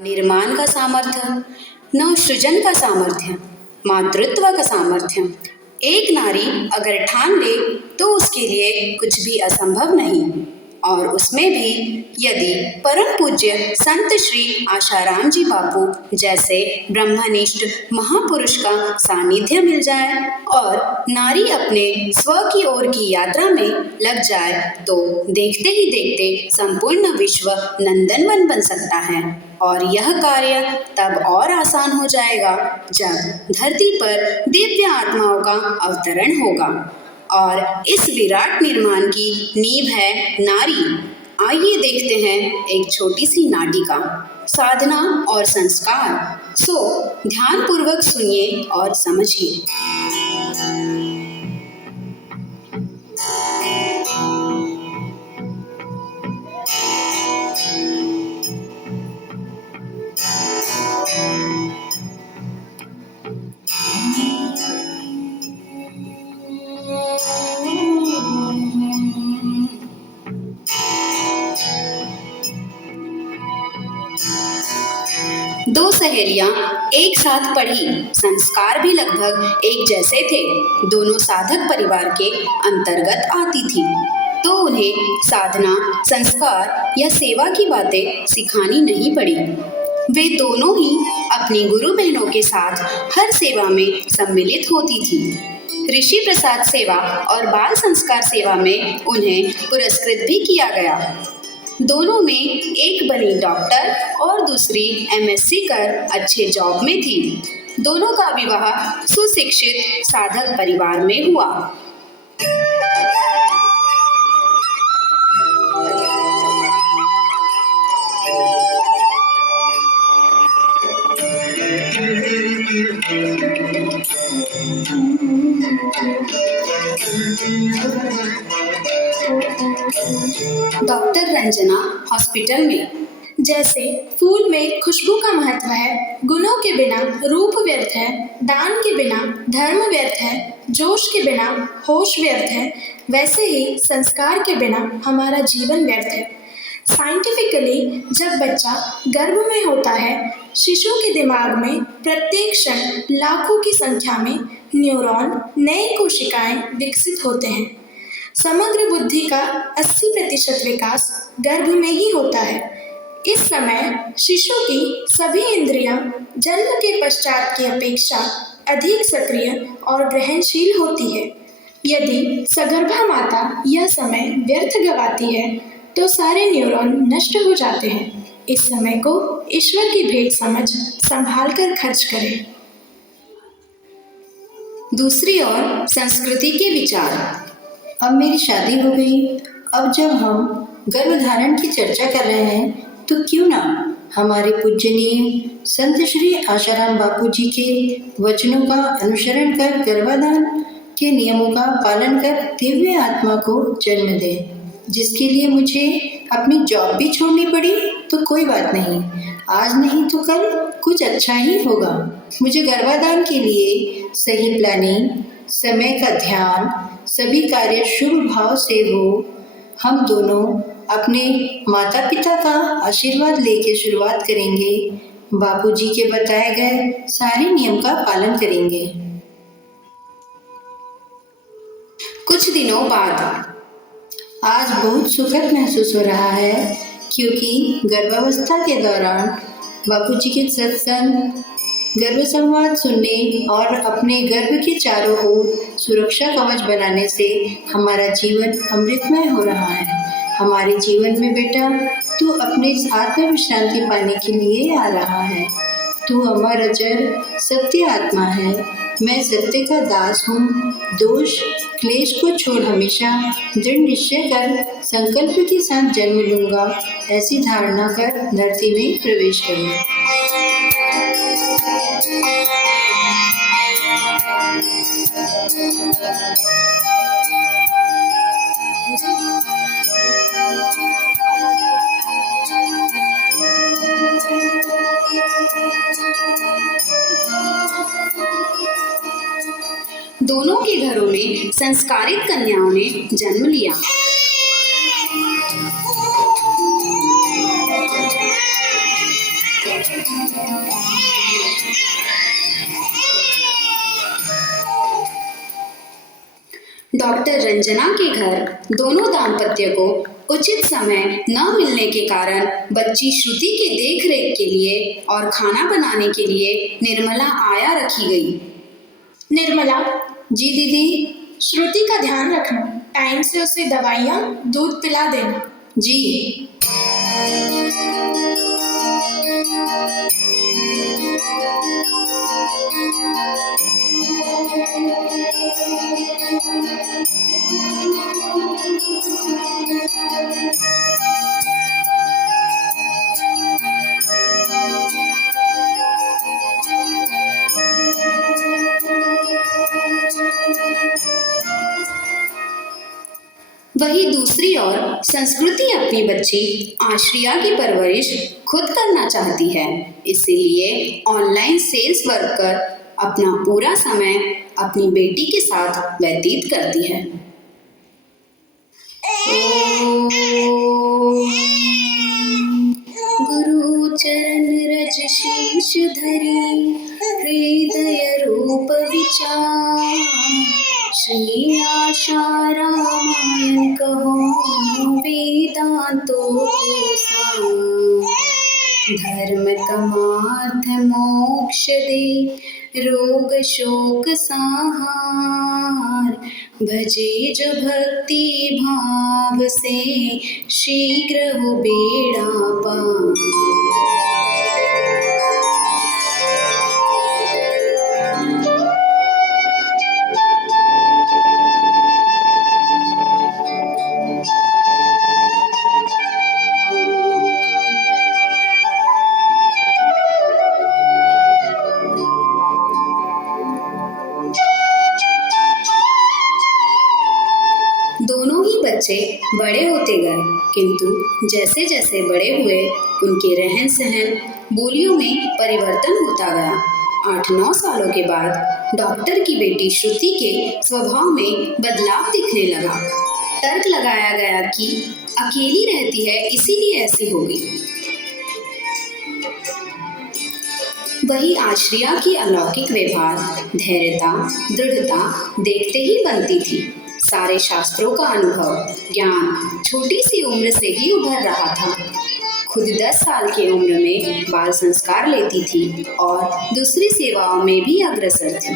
निर्माण का सामर्थ्य, न सृजन का सामर्थ्य, मातृत्व का सामर्थ्य। एक नारी अगर ठान ले तो उसके लिए कुछ भी असंभव नहीं। और उसमें भी यदि परम पूज्य संत श्री आशाराम जी बापू जैसे ब्रह्मनिष्ठ महापुरुष का सानिध्य मिल जाए और नारी अपने स्व की ओर की यात्रा में लग जाए तो देखते ही देखते संपूर्ण विश्व नंदनवन बन सकता है। और यह कार्य तब और आसान हो जाएगा जब धरती पर दिव्य आत्माओं का अवतरण होगा। और इस विराट निर्माण की नींव है नारी। आइए देखते हैं एक छोटी सी नाटिका, साधना और संस्कार। सो ध्यान पूर्वक सुनिए और समझिए। दो सहेलियां एक साथ पढ़ी, संस्कार भी लगभग एक जैसे थे, दोनों साधक परिवार के अंतर्गत आती थी, तो उन्हें साधना, संस्कार या सेवा की बातें सिखानी नहीं पड़ी। वे दोनों ही अपनी गुरु बहनों के साथ हर सेवा में सम्मिलित होती थी। ऋषि प्रसाद सेवा और बाल संस्कार सेवा में उन्हें पुरस्कृत भी किया गया। दोनों में एक बनी डॉक्टर और दूसरी एमएससी कर अच्छे जॉब में थी। दोनों का विवाह सुशिक्षित साधक परिवार में हुआ। डॉक्टर रंजना हॉस्पिटल में। जैसे फूल में खुशबू का महत्व है, गुणों के बिना रूप व्यर्थ है, दान के बिना धर्म व्यर्थ है, जोश के बिना होश व्यर्थ है, वैसे ही संस्कार के बिना हमारा जीवन व्यर्थ है। साइंटिफिकली जब बच्चा गर्भ में होता है, शिशु के दिमाग में प्रत्येक क्षण लाखों की संख्या में न्यूरॉन, नए कोशिकाएं विकसित होते हैं। समग्र बुद्धि का 80% विकास गर्भ में ही होता है। इस समय शिशु की सभी इंद्रियां जन्म के पश्चात की अपेक्षा अधिक सक्रिय और ग्रहणशील होती है। यदि सगर्भा माता यह समय व्यर्थ गवाती है तो सारे न्यूरॉन नष्ट हो जाते हैं। इस समय को ईश्वर की भेंट समझ संभाल कर खर्च करें। दूसरी ओर संस्कृति के विचार। अब मेरी शादी हो गई, अब जब हम गर्भधारण की चर्चा कर रहे हैं तो क्यों ना हमारे पूजनीय संत श्री आशाराम बापू जी के वचनों का अनुसरण कर गर्भाधान के नियमों का पालन कर दिव्य आत्मा को जन्म दें। जिसके लिए मुझे अपनी जॉब भी छोड़नी पड़ी तो कोई बात नहीं, आज नहीं तो कल कुछ अच्छा ही होगा। मुझे गर्भाधान के लिए सही प्लानिंग, समय का ध्यान, सभी कार्य शुभ भाव से हो। हम दोनों अपने माता पिता का आशीर्वाद लेके शुरुआत करेंगे। बापूजी के बताए गए सारे नियम का पालन करेंगे। कुछ दिनों बाद आज बहुत सुखद महसूस हो रहा है क्योंकि गर्भावस्था के दौरान बापूजी के सत्संग, गर्भ संवाद सुनने और अपने गर्भ के चारों ओर सुरक्षा कवच बनाने से हमारा जीवन अमृतमय हो रहा है। हमारे जीवन में बेटा तू अपने आत्म विश्रांति पाने के लिए आ रहा है। तू अमर अजर सत्य आत्मा है। मैं सत्य का दास हूँ। दोष क्लेश को छोड़ हमेशा दृढ़ निश्चय कर संकल्प के साथ जन्म लूंगा, ऐसी धारणा कर धरती में प्रवेश करूँ। दोनों के घरों में संस्कारित कन्याओं ने जन्म लिया। डॉक्टर रंजना के घर दोनों दाम्पत्य को उचित समय न मिलने के कारण बच्ची श्रुति के देखरेख के लिए और खाना बनाने के लिए निर्मला आया रखी गई। निर्मला, जी दीदी। श्रुति का ध्यान रखना, टाइम से उसे दवाइयाँ दूध पिला देना। जी। वहीं दूसरी ओर संस्कृति अपनी बच्ची आश्रिया की परवरिश खुद करना चाहती है, इसीलिए ऑनलाइन सेल्स वर्क कर अपना पूरा समय अपनी बेटी के साथ व्यतीत करती है। गुरु चरण रज शीश धरी, हृदय रूप विचार, श्री आशा रामायण कहो, वेदांतों को सार। धर्म कमार्थ मोक्ष दे, रोग शोक संहार। भजे जो भक्ति भाव से, शीघ्र हो बेड़ा पार। दोनों ही बच्चे बड़े होते गए, किंतु जैसे जैसे बड़े हुए उनके रहन सहन, बोलियों में परिवर्तन होता गया। 8-9 सालों के बाद डॉक्टर की बेटी श्रुति के स्वभाव में बदलाव दिखने लगा। तर्क लगाया गया कि अकेली रहती है, इसीलिए ऐसी हो गई। वही आश्रिया की अलौकिक व्यवहार, धैर्यता, दृढ़ता देखते ही बनती थी। सारे शास्त्रों का अनुभव, ज्ञान छोटी सी उम्र से ही उभर रहा था। खुद 10 साल की उम्र में बाल संस्कार लेती थी और दूसरी सेवाओं में भी अग्रसर थी।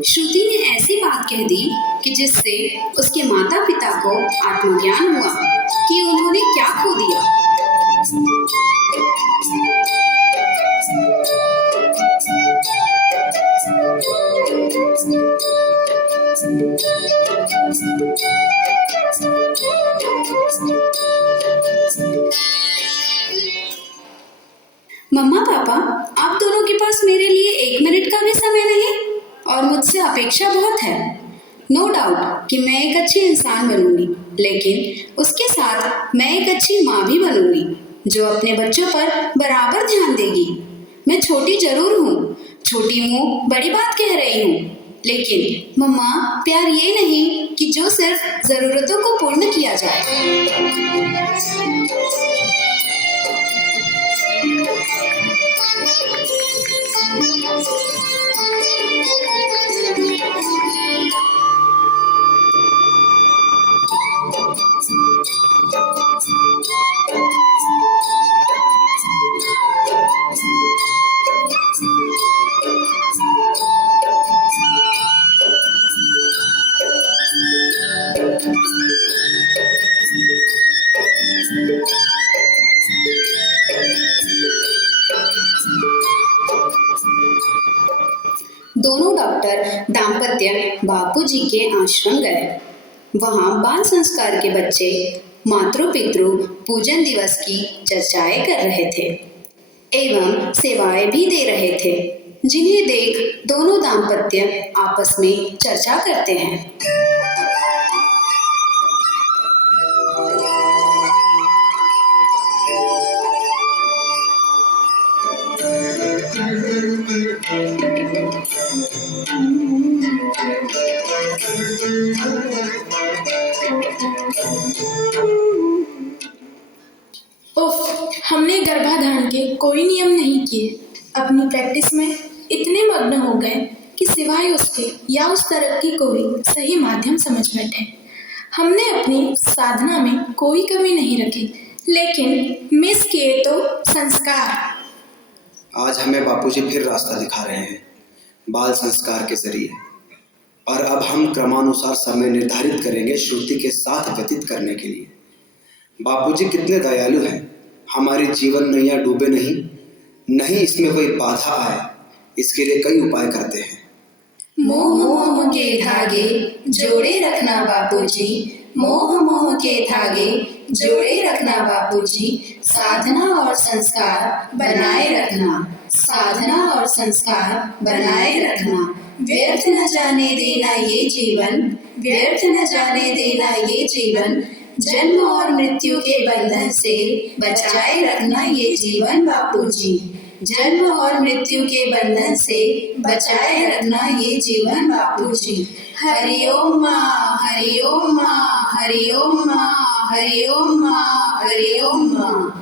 श्रुति ने ऐसी बात कह दी कि जिससे उसके माता पिता को आत्मज्ञान हुआ कि उन्होंने क्या खो दिया। मम्मा पापा, आप दोनों के पास मेरे लिए 1 मिनट का भी समय नहीं और मुझसे अपेक्षा बहुत है। नो डाउट कि मैं एक अच्छी इंसान बनूंगी, लेकिन उसके साथ मैं एक अच्छी माँ भी बनूंगी जो अपने बच्चों पर बराबर ध्यान देगी। मैं छोटी जरूर हूँ, छोटी मुँह बड़ी बात कह रही हूँ, लेकिन मम्मा प्यार ये नहीं कि जो सिर्फ ज़रूरतों को पूर्ण किया जाए। दोनों डॉक्टर दाम्पत्य बापूजी के आश्रम गए। वहां बाल संस्कार के बच्चे मातृ पितृ पूजन दिवस की चर्चाएं कर रहे थे एवं सेवाएं भी दे रहे थे, जिन्हें देख दोनों दाम्पत्य आपस में चर्चा करते हैं। उफ, हमने गर्भाधान के कोई नियम नहीं किए। अपनी प्रैक्टिस में इतने मग्न हो गए कि सिवाय उसके या उस तरह की कोई सही माध्यम समझ बैठे। हमने अपनी साधना में कोई कमी नहीं रखी, लेकिन मिस किए तो संस्कार। आज हमें बापूजी फिर रास्ता दिखा रहे हैं बाल संस्कार के जरिए, और अब हम क्रमानुसार समय निर्धारित करेंगे श्रुति के साथ व्यतीत करने के लिए। बापूजी कितने दयालु हैं, हमारी जीवन नैया डूबे नहीं इसमें कोई बाधा आए, इसके लिए कई उपाय करते हैं। मोह मोह के धागे जोड़े रखना बापूजी, मोह मोह के धागे जोड़े रखना बापूजी, साधना और संस्कार बनाए रखना, साधना और संस्कार बनाए रखना। व्यर्थ न जाने देना ये जीवन, व्यर्थ न जाने देना ये जीवन, जन्म और मृत्यु के बंधन से बचाए रखना ये जीवन बापूजी, जन्म और मृत्यु के बंधन से बचाए रखना ये जीवन बापूजी। हरि ओम माँ, हरि ओम माँ, हरि ओम माँ, हरि ओम माँ, हरि ओम माँ।